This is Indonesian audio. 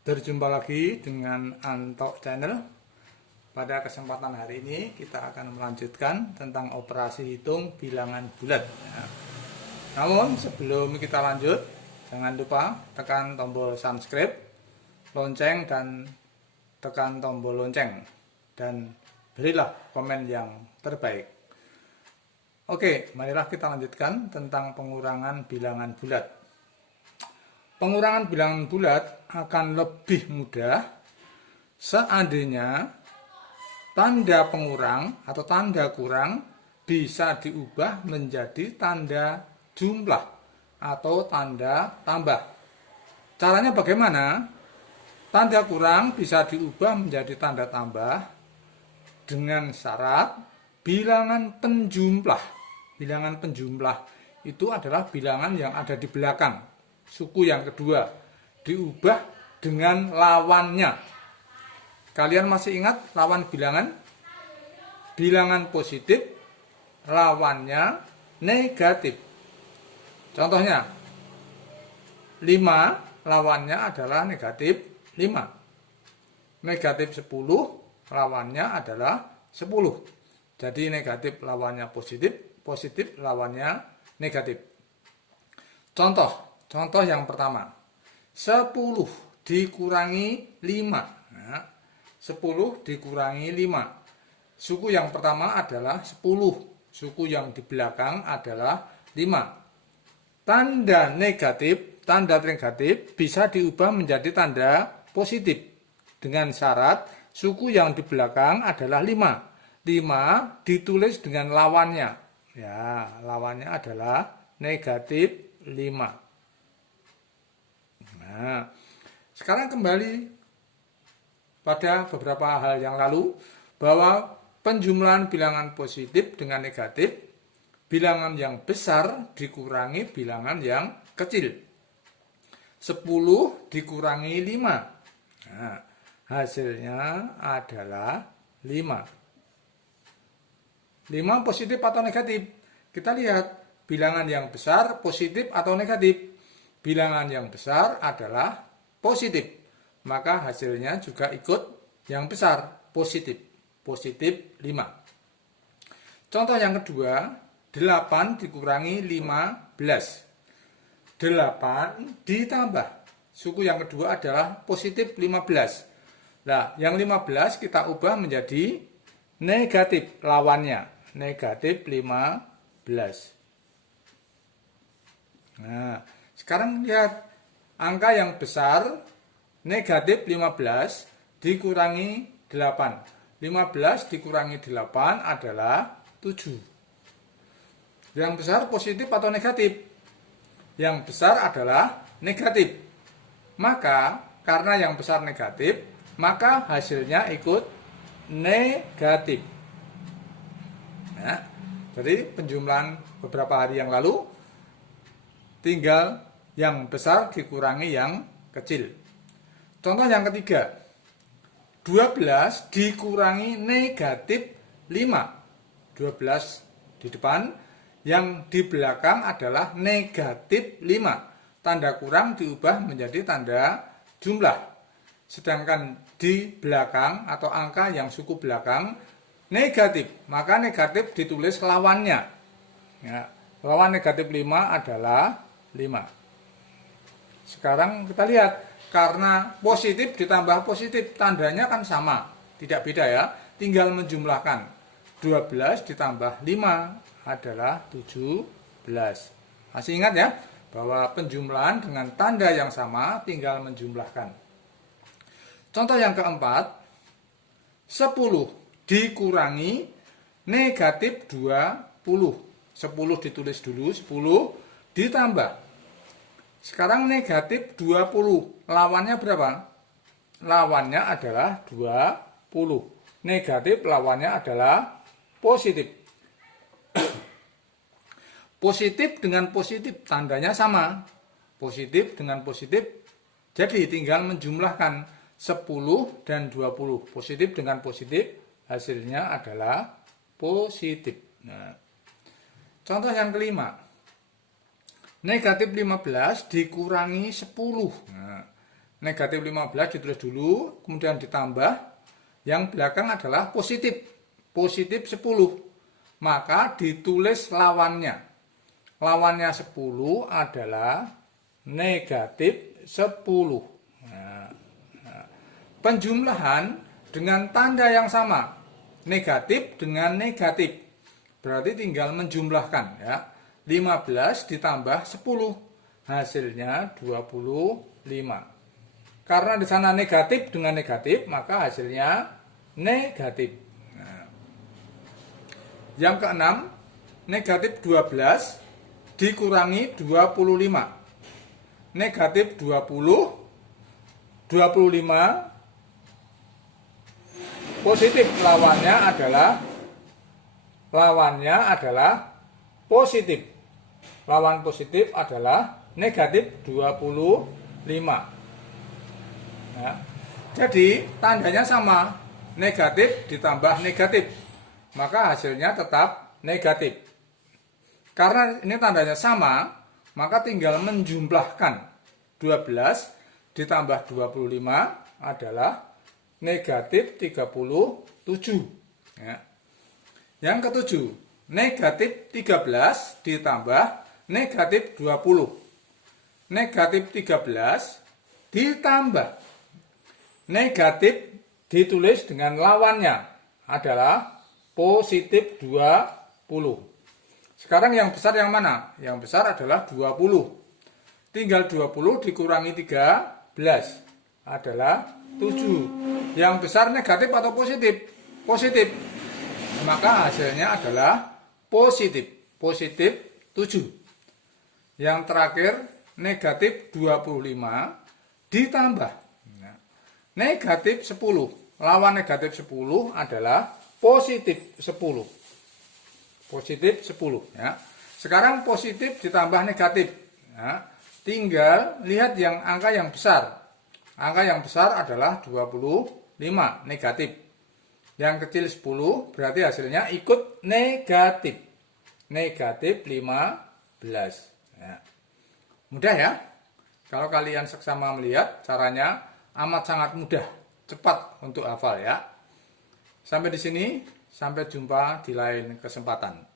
Berjumpa lagi dengan Anto Channel. Pada kesempatan hari ini kita akan melanjutkan tentang operasi hitung bilangan bulat. Namun sebelum kita lanjut, jangan lupa tekan tombol subscribe, lonceng, dan tekan tombol lonceng, dan berilah komen yang terbaik. Oke, marilah kita lanjutkan tentang pengurangan bilangan bulat. Pengurangan bilangan bulat akan lebih mudah seandainya tanda pengurang atau tanda kurang bisa diubah menjadi tanda jumlah atau tanda tambah. Caranya bagaimana? Tanda kurang bisa diubah menjadi tanda tambah dengan syarat bilangan penjumlah. Bilangan penjumlah itu adalah bilangan yang ada di belakang suku yang kedua, diubah dengan lawannya. Kalian masih ingat lawan bilangan? Bilangan positif, lawannya negatif. Contohnya, 5 lawannya adalah negatif 5. Negatif 10 lawannya adalah 10. Jadi negatif lawannya positif, positif lawannya negatif. Contoh yang pertama, 10 dikurangi 5. Nah, 10 dikurangi 5. Suku yang pertama adalah 10. Suku yang di belakang adalah 5. Tanda negatif bisa diubah menjadi tanda positif dengan syarat suku yang di belakang adalah 5. 5 ditulis dengan lawannya. Ya, lawannya adalah negatif 5. Nah, sekarang kembali pada beberapa hal yang lalu, bahwa penjumlahan bilangan positif dengan negatif, bilangan yang besar dikurangi bilangan yang kecil. 10 dikurangi 5. Nah, hasilnya adalah 5. 5 positif atau negatif? Kita lihat bilangan yang besar positif atau negatif. Bilangan yang besar adalah positif, maka hasilnya juga ikut yang besar, positif. Positif 5. Contoh yang kedua, 8 dikurangi 15. 8 ditambah. Suku yang kedua adalah positif 15. Nah, yang 15 kita ubah menjadi negatif lawannya. Negatif 15. Nah, sekarang lihat angka yang besar, negatif 15 dikurangi 8. 15 dikurangi 8 adalah 7. Yang besar positif atau negatif? Yang besar adalah negatif. Maka karena yang besar negatif, maka hasilnya ikut negatif. Nah, jadi penjumlahan beberapa hari yang lalu, tinggal yang besar dikurangi yang kecil. Contoh yang ketiga, 12 dikurangi negatif 5. 12 di depan, yang di belakang adalah negatif 5. Tanda kurang diubah menjadi tanda jumlah. Sedangkan di belakang atau angka yang suku belakang negatif, maka negatif ditulis lawannya. Ya, lawan negatif 5 adalah 5. Sekarang kita lihat, karena positif ditambah positif, tandanya kan sama, tidak beda ya, tinggal menjumlahkan. 12 ditambah 5 adalah 17. Masih ingat ya, bahwa penjumlahan dengan tanda yang sama tinggal menjumlahkan. Contoh yang keempat, 10 dikurangi negatif 20. 10 ditulis dulu, 10 ditambah. Sekarang negatif 20. Lawannya berapa? Lawannya adalah 20. Negatif lawannya adalah positif. Positif dengan positif, tandanya sama. Positif dengan positif, jadi tinggal menjumlahkan 10 dan 20. Positif dengan positif, hasilnya adalah positif. Nah, contoh yang kelima, negatif 15 dikurangi 10. Nah, Negatif 15 ditulis dulu, kemudian ditambah. Yang belakang adalah positif. Positif 10. Maka ditulis lawannya. Lawannya 10 adalah negatif 10. Penjumlahan dengan tanda yang sama. Negatif dengan negatif. Berarti tinggal menjumlahkan ya. 15 ditambah 10. Hasilnya 25. Karena di sana negatif dengan negatif, maka hasilnya negatif. Nah. Yang keenam, negatif 12 dikurangi 25. Negatif 20, 25, positif lawannya adalah positif. Lawan positif adalah negatif 25. Nah, jadi tandanya sama, negatif ditambah negatif, maka hasilnya tetap negatif. Karena ini tandanya sama, maka tinggal menjumlahkan 12 ditambah 25 adalah negatif 37. Ya. Yang ketujuh, negatif 13 ditambah negatif 20. Negatif 13 ditambah negatif ditulis dengan lawannya adalah positif 20. Sekarang yang besar yang mana? Yang besar adalah 20. Tinggal 20 dikurangi 13 adalah 7. Yang besar negatif atau positif? Positif. Maka hasilnya adalah positif. Positif 7. Yang terakhir negatif 25 ditambah negatif 10. Lawan negatif 10 adalah positif 10. Positif 10 ya. Sekarang positif ditambah negatif. Ya. Tinggal lihat yang angka yang besar. Angka yang besar adalah 25 negatif. Yang kecil 10 berarti hasilnya ikut negatif. Negatif 15. Ya. Mudah ya. Kalau kalian seksama melihat caranya amat sangat mudah, cepat untuk hafal ya. Sampai di sini, sampai jumpa di lain kesempatan.